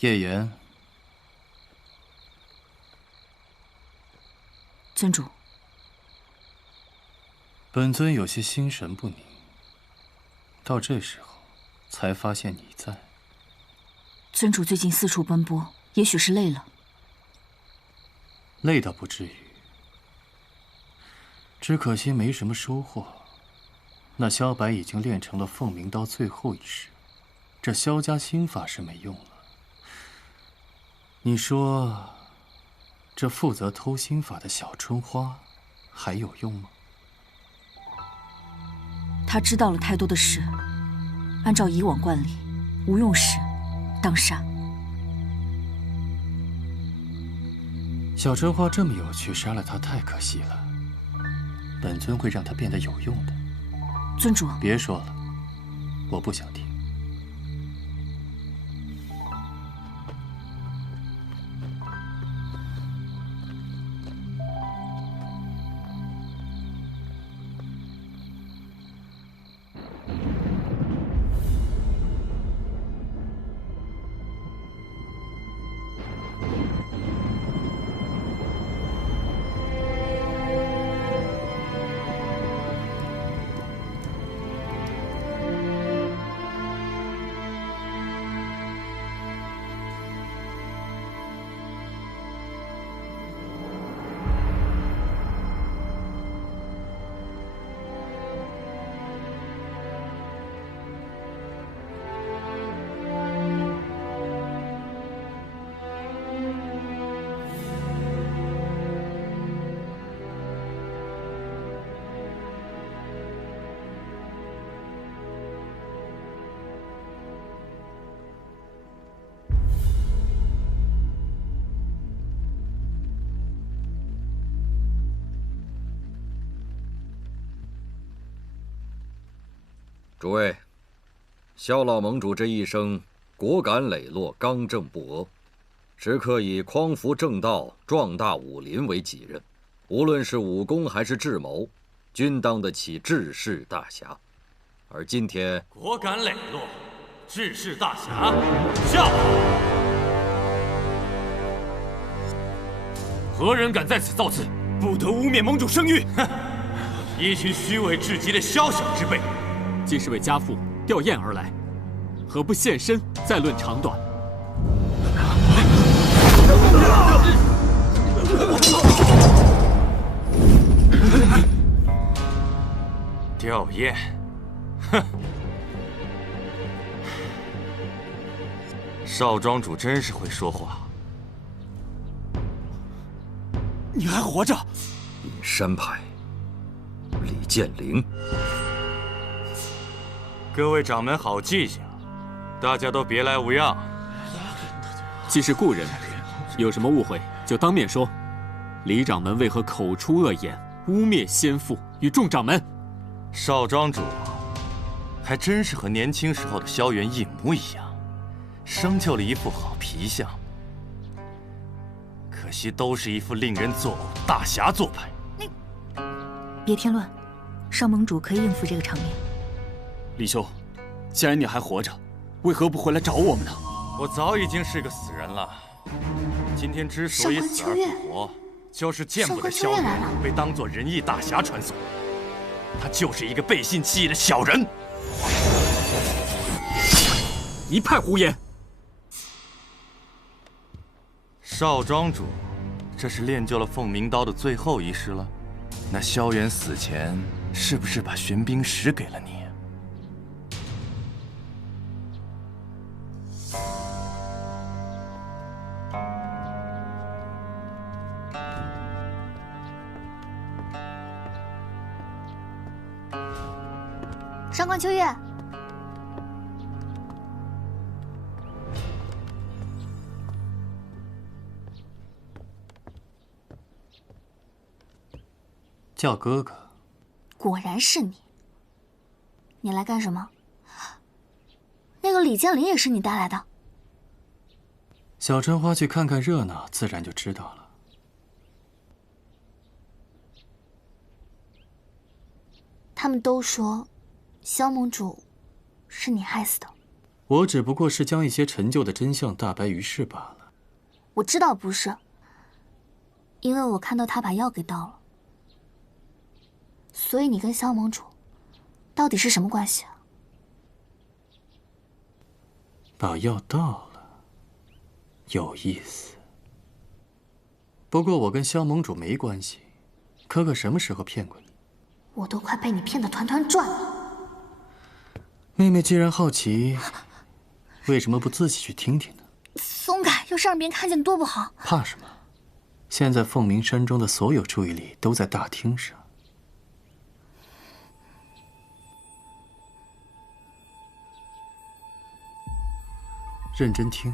叶言，尊主，本尊有些心神不宁，到这时候才发现你在。尊主最近四处奔波，也许是累了。累倒不至于，只可惜没什么收获。那萧白已经练成了凤鸣刀最后一式，这萧家心法是没用了。你说，这负责偷心法的小春花还有用吗？他知道了太多的事，按照以往惯例，无用时当杀。小春花这么有趣，杀了她太可惜了。本尊会让她变得有用的。尊主，别说了，我不想听。诸位，萧老盟主这一生果敢磊落，刚正不阿，时刻以匡扶正道、壮大武林为己任。无论是武功还是智谋，均当得起治世大侠。而今天，果敢磊落，治世大侠，下！何人敢在此造次？不得污蔑盟主声誉！哼，一群虚伪至极的宵小之辈。既是为家父吊唁而来，何不现身再论长短？吊唁，哼！少庄主真是会说话。你还活着？隐山派，李建陵。各位掌门好记性，大家都别来无恙。既是故人，有什么误会就当面说。李掌门为何口出恶言，污蔑先父与众掌门？少庄主，还真是和年轻时候的萧元一模一样，生就了一副好皮相。可惜都是一副令人作呕的大侠做派。别添乱，少盟主可以应付这个场面。李兄，既然你还活着，为何不回来找我们呢？我早已经是个死人了。今天之所以死而复活，就是见不得萧元被当作仁义大侠传颂。他就是一个背信弃义的小人。一派胡言！少庄主，这是练就了凤鸣刀的最后一式了。那萧元死前是不是把玄冰石给了你？上官秋月，叫哥哥。果然是你。你来干什么？那个李建林也是你带来的？小春花去看看热闹，自然就知道了。他们都说，萧盟主是你害死的。我只不过是将一些陈旧的真相大白于世罢了。我知道不是，因为我看到他把药给倒了。所以你跟萧盟主到底是什么关系啊？把药倒了，有意思。不过我跟萧盟主没关系，可可什么时候骗过你？我都快被你骗得团团转了。妹妹既然好奇，为什么不自己去听听呢？松开，要是让别人看见多不好。怕什么？现在凤鸣山中的所有注意力都在大厅上。认真听。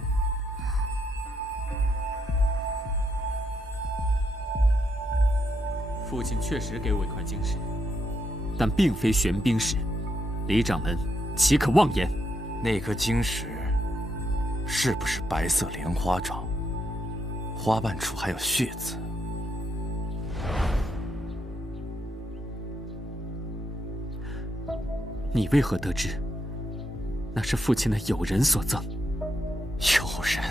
父亲确实给我一块晶石，但并非玄冰石。李掌门岂可妄言？那颗晶石是不是白色莲花状？花瓣处还有血渍。你为何得知？那是父亲的友人所赠。友人？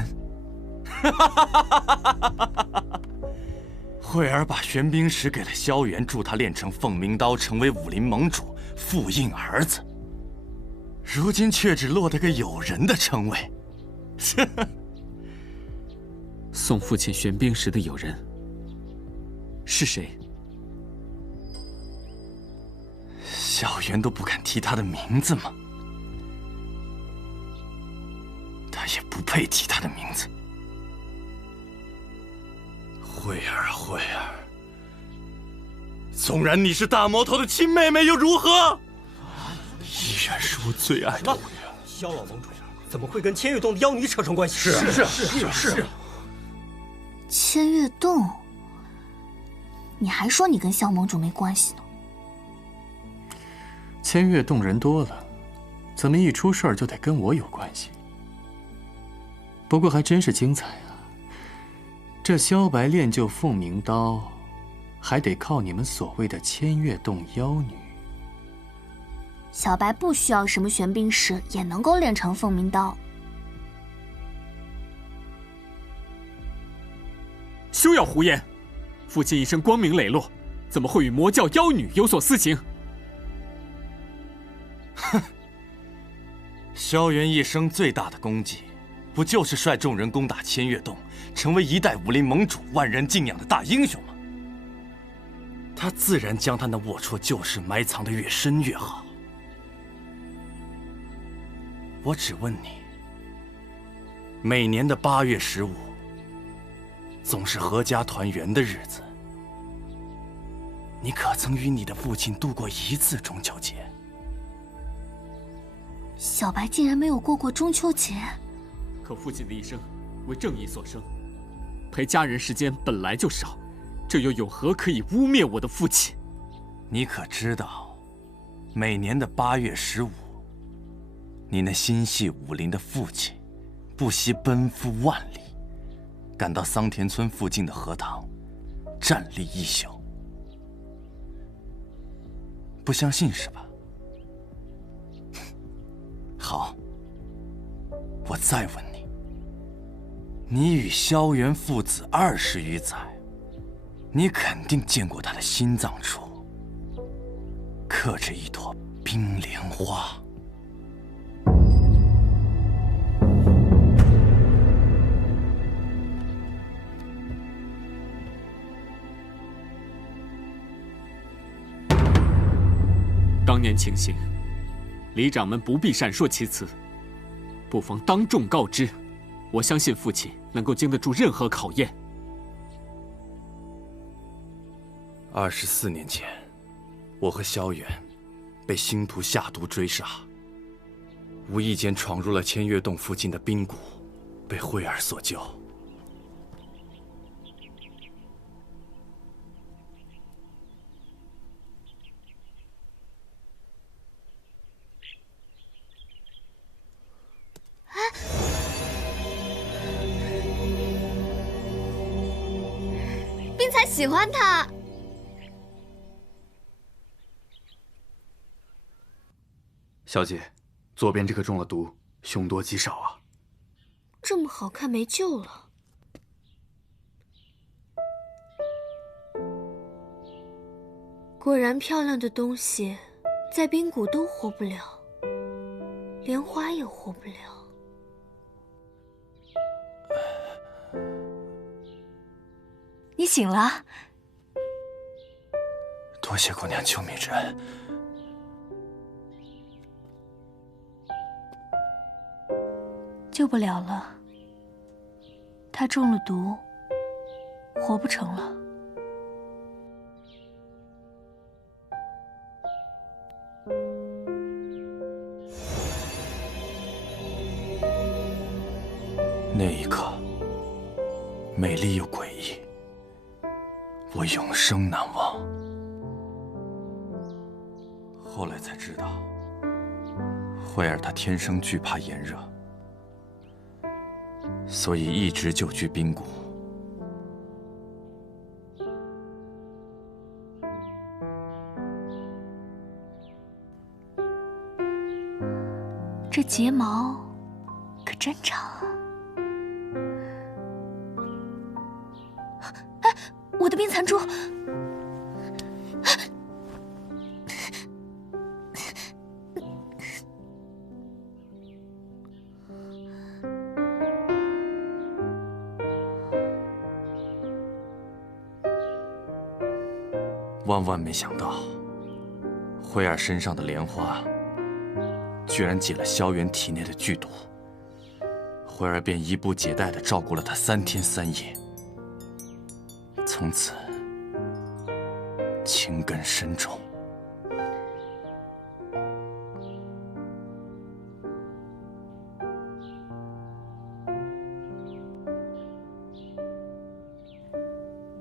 慧儿把玄冰石给了萧元，助他练成凤鸣刀，成为武林盟主，复印儿子。如今却只落得个友人的称谓。送父亲玄冰石的友人是谁？萧元都不敢提他的名字吗？他也不配提他的名字。慧儿，慧儿，纵然你是大魔头的亲妹妹又如何？依然是我最爱的慧儿。萧老盟主怎么会跟千月洞的妖女扯上关系？是。千月洞，你还说你跟萧盟主没关系呢？千月洞人多了，怎么一出事儿就得跟我有关系？不过还真是精彩啊！这萧白练就凤鸣刀，还得靠你们所谓的千月洞妖女。小白不需要什么玄冰石，也能够练成凤鸣刀。休要胡言！父亲一生光明磊落，怎么会与魔教妖女有所私情？哼！萧元一生最大的功绩，不就是率众人攻打千月洞，成为一代武林盟主、万人敬仰的大英雄吗？他自然将他那龌龊旧事埋藏得越深越好。我只问你，每年的8月15，总是阖家团圆的日子，你可曾与你的父亲度过一次中秋节？小白竟然没有过中秋节。可父亲的一生为正义所生，陪家人时间本来就少，这又有何可以污蔑我的父亲？你可知道，每年的8月15，你那心系武林的父亲，不惜奔赴万里，赶到桑田村附近的荷塘，站立一宿。不相信是吧？好，我再问你，你与萧元父子20余载，你肯定见过他的心脏处刻着一朵冰莲花。当年情形，李掌门不必闪烁其词，不妨当众告知。我相信父亲能够经得住任何考验。24年前，我和萧元被星途下毒追杀，无意间闯入了千月洞附近的冰谷，被慧儿所救。冰才喜欢他。小姐，左边这颗中了毒，凶多吉少啊！这么好看，没救了。果然漂亮的东西，在冰谷都活不了，莲花也活不了。你醒了。多谢姑娘救命之恩。救不了了，他中了毒，活不成了。那一刻，美丽又诡异，我永生难忘。后来才知道，慧儿她天生惧怕炎热，所以一直久居冰谷。这睫毛可真长啊！哎，我的冰残珠！万万没想到，慧儿身上的莲花居然解了萧元体内的剧毒，慧儿便衣不解带地照顾了他3天3夜，从此情根深重。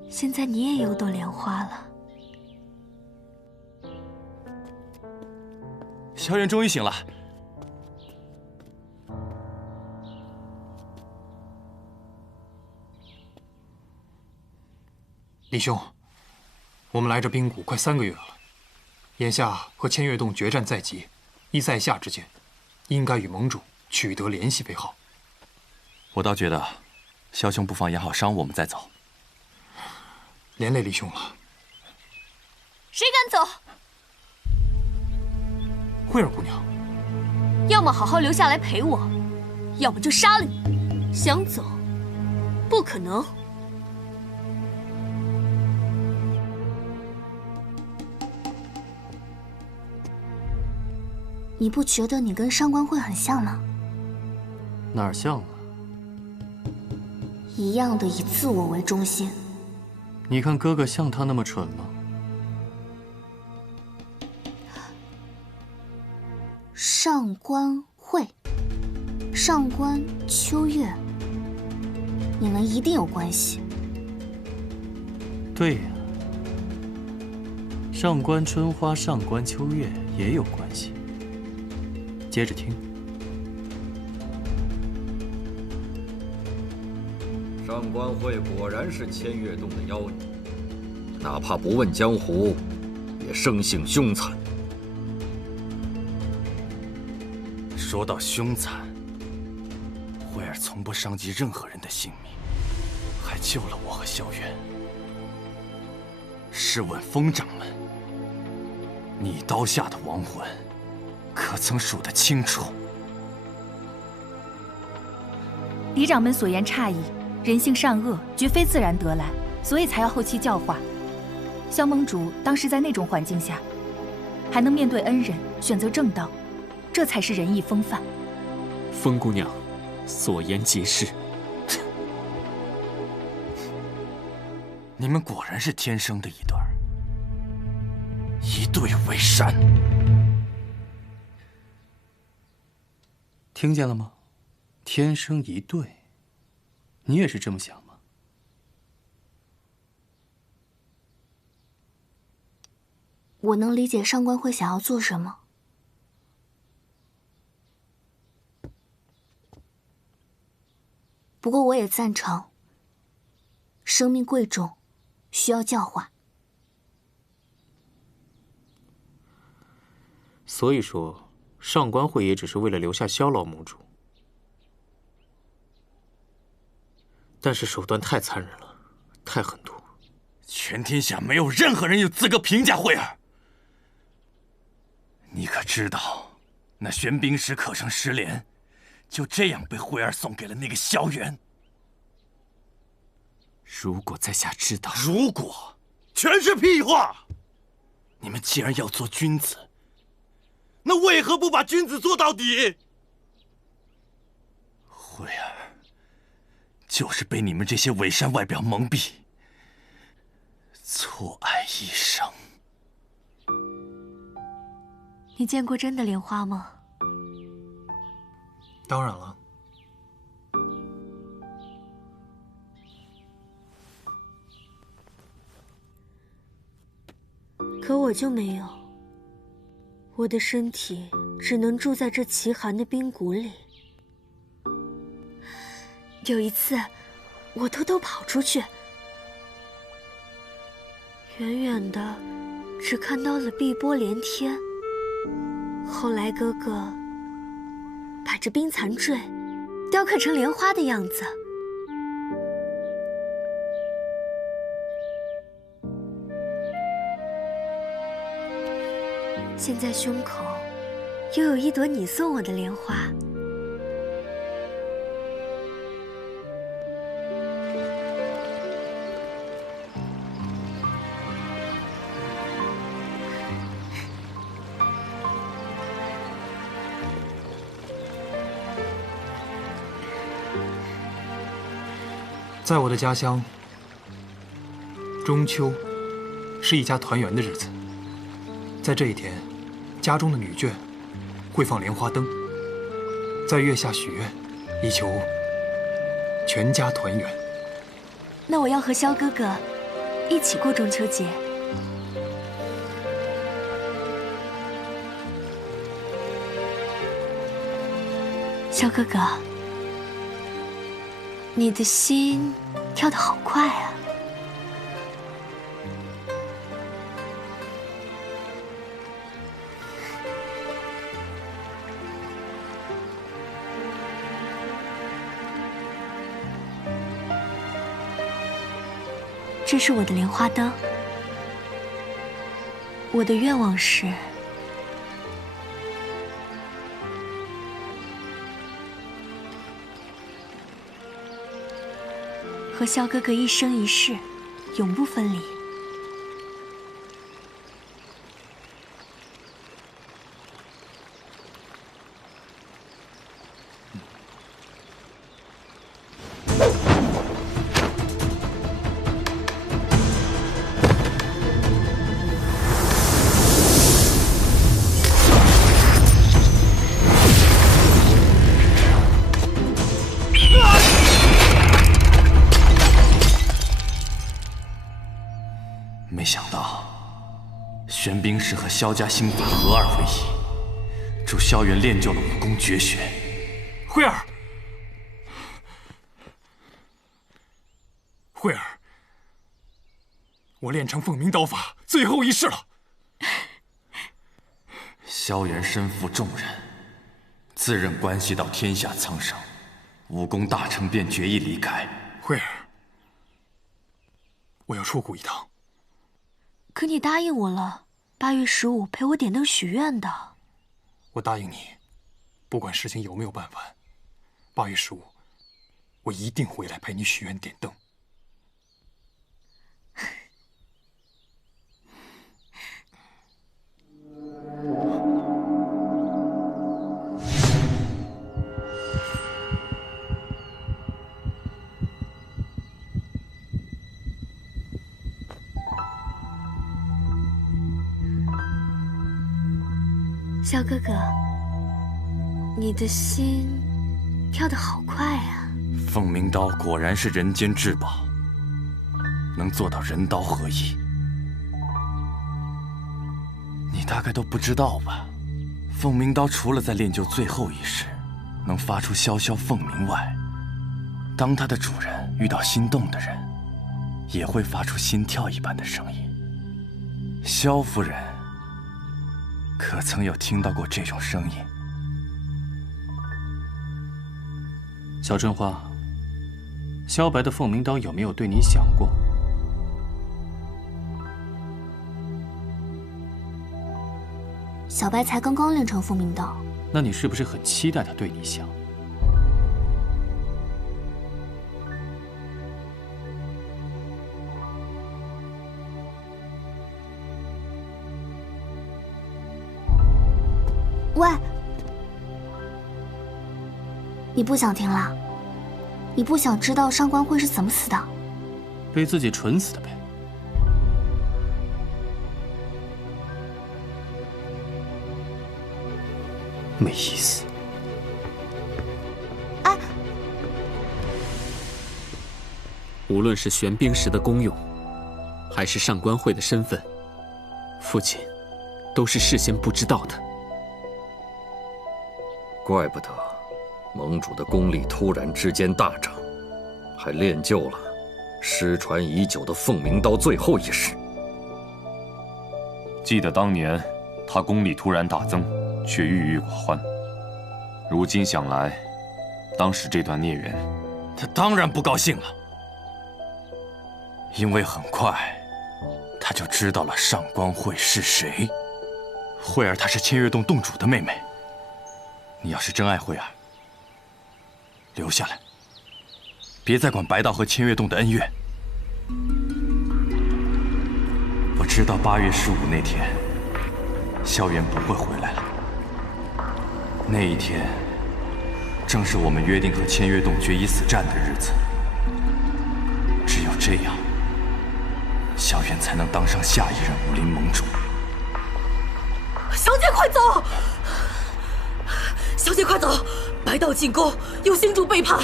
现在你也有朵莲花了。萧元终于醒了。李兄，我们来这冰谷快3个月了，眼下和千月洞决战在即，亦在下之见，应该与盟主取得联系为好。我倒觉得，萧兄不妨养好伤，我们再走。连累李兄了。谁敢走？慧儿姑娘，要么好好留下来陪我，要么就杀了你。想走，不可能。你不觉得你跟上官慧很像吗？哪儿像了？一样的以自我为中心。你看哥哥像他那么蠢吗？上官慧，上官秋月，你们一定有关系。对呀，上官春花、上官秋月也有关系。接着听。上官慧果然是千月洞的妖女，哪怕不问江湖，也生性凶残。说到凶残，慧儿从不伤及任何人的性命，还救了我和萧元。试问风掌门，你刀下的亡魂，可曾数得清楚？李掌门所言差矣，人性善恶绝非自然得来，所以才要后期教化。萧盟主当时在那种环境下，还能面对恩人，选择正道，这才是仁义风范。风姑娘所言极是。你们果然是天生的一对儿，一对为善。听见了吗？天生一对，你也是这么想吗？我能理解上官慧想要做什么，不过我也赞成，生命贵重，需要教化。所以说，上官慧也只是为了留下萧老盟主，但是手段太残忍了，太狠毒。全天下没有任何人有资格评价慧儿。你可知道，那玄冰石刻成石莲，就这样被慧儿送给了那个萧元。如果在下知道，如果全是屁话。你们既然要做君子，那为何不把君子做到底？慧儿就是被你们这些伪善外表蒙蔽，错爱一生。你见过真的莲花吗？当然了。可我就没有，我的身体只能住在这奇寒的冰谷里。有一次，我偷偷跑出去，远远的只看到了碧波连天。后来哥哥把这冰残坠雕刻成莲花的样子。现在胸口又有一朵你送我的莲花。在我的家乡，中秋是一家团圆的日子。在这一天，家中的女眷会放莲花灯，在月下许愿，以求全家团圆。那我要和萧哥哥一起过中秋节。萧哥哥，你的心跳得好快啊！这是我的莲花灯，我的愿望是和萧哥哥一生一世，永不分离。没想到，玄冰石和萧家心法合二为一，助萧元练就了武功绝学。慧儿，慧儿，我练成凤鸣刀法最后一式了。萧元身负重任，自认关系到天下苍生，武功大成便决意离开。慧儿，我要出谷一趟。可你答应我了，8月15陪我点灯许愿的。我答应你，不管事情有没有办完，8月15，我一定回来陪你许愿点灯。萧哥哥，你的心跳得好快啊！凤鸣刀果然是人间至宝，能做到人刀合一。你大概都不知道吧？凤鸣刀除了在练就最后一式能发出萧萧凤鸣外，当它的主人遇到心动的人，也会发出心跳一般的声音。萧夫人可曾有听到过这种声音？小春花，萧白的凤鸣刀有没有对你响过？小白才刚刚练成凤鸣刀，那你是不是很期待他对你响？喂，你不想听了？你不想知道上官慧是怎么死的？被自己蠢死的呗。没意思。哎，无论是玄冰石的功用，还是上官慧的身份，父亲都是事先不知道的。怪不得盟主的功力突然之间大涨，还练就了失传已久的凤鸣刀最后一式。记得当年他功力突然大增，却郁郁寡欢。如今想来，当时这段孽缘，他当然不高兴了，因为很快他就知道了上官慧是谁。慧儿她是千月洞洞主的妹妹，你要是真爱慧儿，留下来，别再管白道和千月洞的恩怨。我知道8月15那天，萧元不会回来了。那一天，正是我们约定和千月洞决一死战的日子。只有这样，萧元才能当上下一任武林盟主。小姐快走！小姐快走！白道进宫，有星主背叛，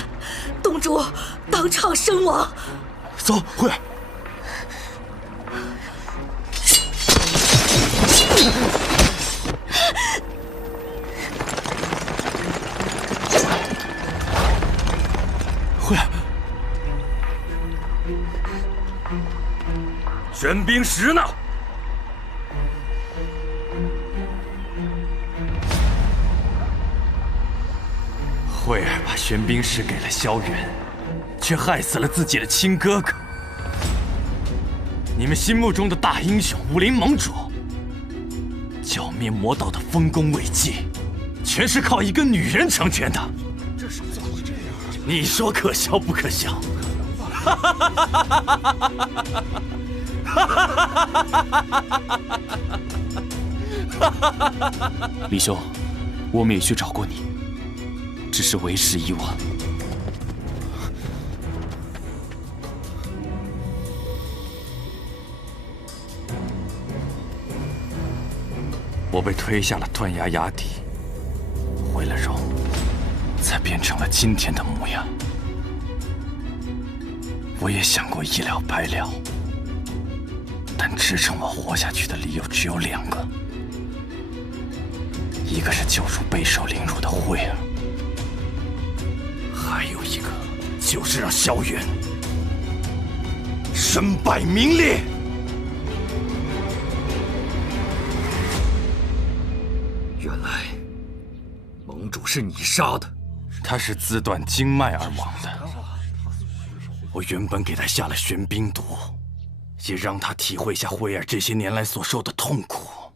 洞主当场身亡。走，慧儿。慧儿，玄冰石呢？慧儿把玄冰石给了萧元，却害死了自己的亲哥哥。你们心目中的大英雄武林盟主，剿灭魔道的丰功伟绩，全是靠一个女人成全的。这是怎么这样？你说可笑不可笑？李兄，我们也去找过你，只是为时已晚。我被推下了断崖崖底，毁了容，才变成了今天的模样。我也想过一了百了，但支撑我活下去的理由只有2个，一个是救出备受凌辱的慧儿，还有一个就是让萧元身败名裂。原来盟主是你杀的，他是自断经脉而亡的。我原本给他下了玄冰毒，也让他体会下慧儿这些年来所受的痛苦。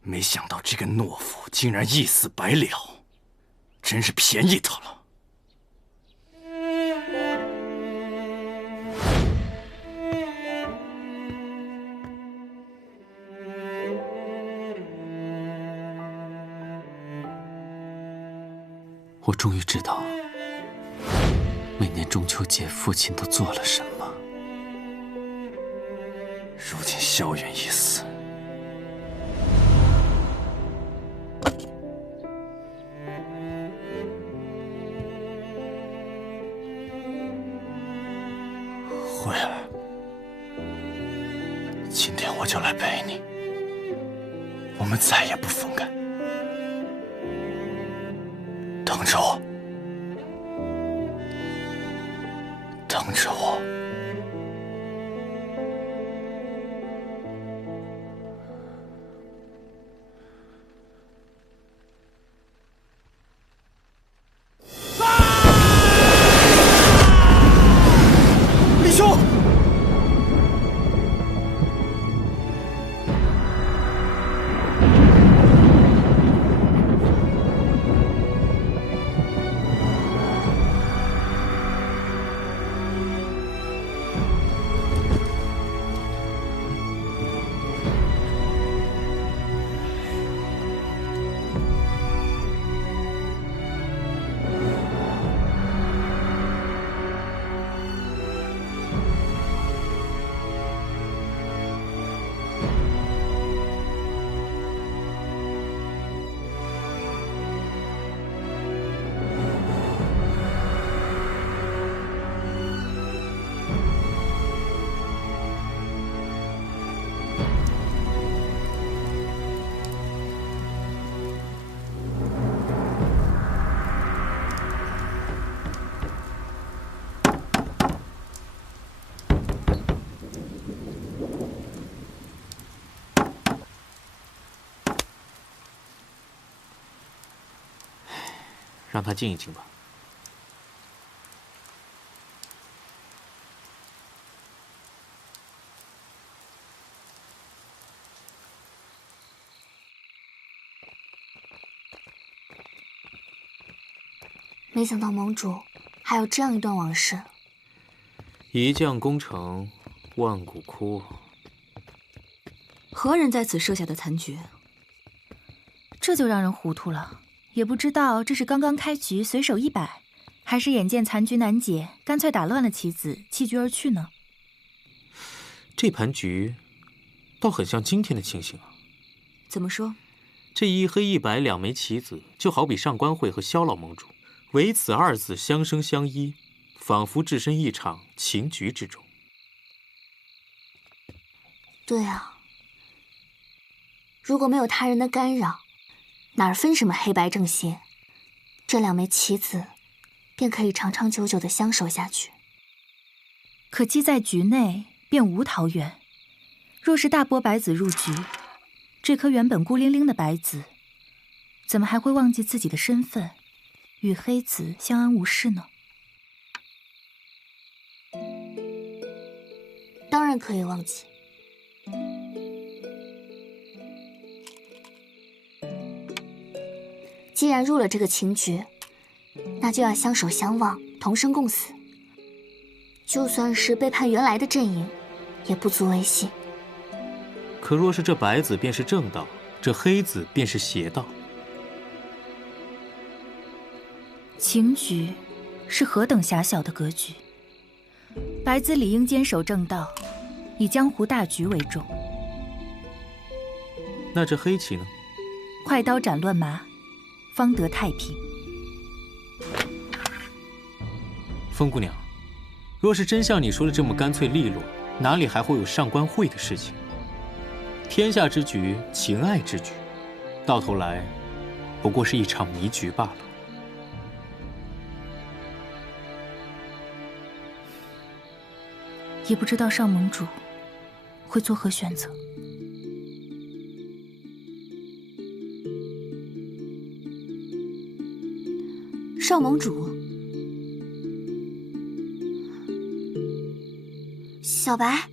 没想到这个懦夫竟然一死百了，真是便宜他了。我终于知道，每年中秋节父亲都做了什么。如今萧元已死，慧儿，今天我就来陪你，我们再也不分开。等着我，等着我。让他静一静吧。没想到盟主还有这样一段往事。一将功成万骨枯。何人在此设下的残局？这就让人糊涂了，也不知道这是刚刚开局随手一摆，还是眼见残局难解，干脆打乱了棋子，弃局而去呢？这盘局倒很像今天的情形啊。怎么说？这一黑一白两枚棋子，就好比上官慧和萧老盟主，唯此二字相生相依，仿佛置身一场情局之中。对啊，如果没有他人的干扰，哪儿分什么黑白正邪？这两枚棋子便可以长长久久的相守下去。可击在局内，便无桃源。若是大波白子入局，这颗原本孤零零的白子，怎么还会忘记自己的身份，与黑子相安无事呢？当然可以忘记。既然入了这个情局，那就要相守相望，同生共死。就算是背叛原来的阵营，也不足为信。可若是这白子便是正道，这黑子便是邪道，情局是何等狭小的格局。白子理应坚守正道，以江湖大局为重。那这黑棋呢？快刀斩乱麻，方得太平。风姑娘，若是真像你说的这么干脆利落，哪里还会有上官慧的事情？天下之局，情爱之局，到头来不过是一场迷局罢了。也不知道上盟主会作何选择。少盟主，小白。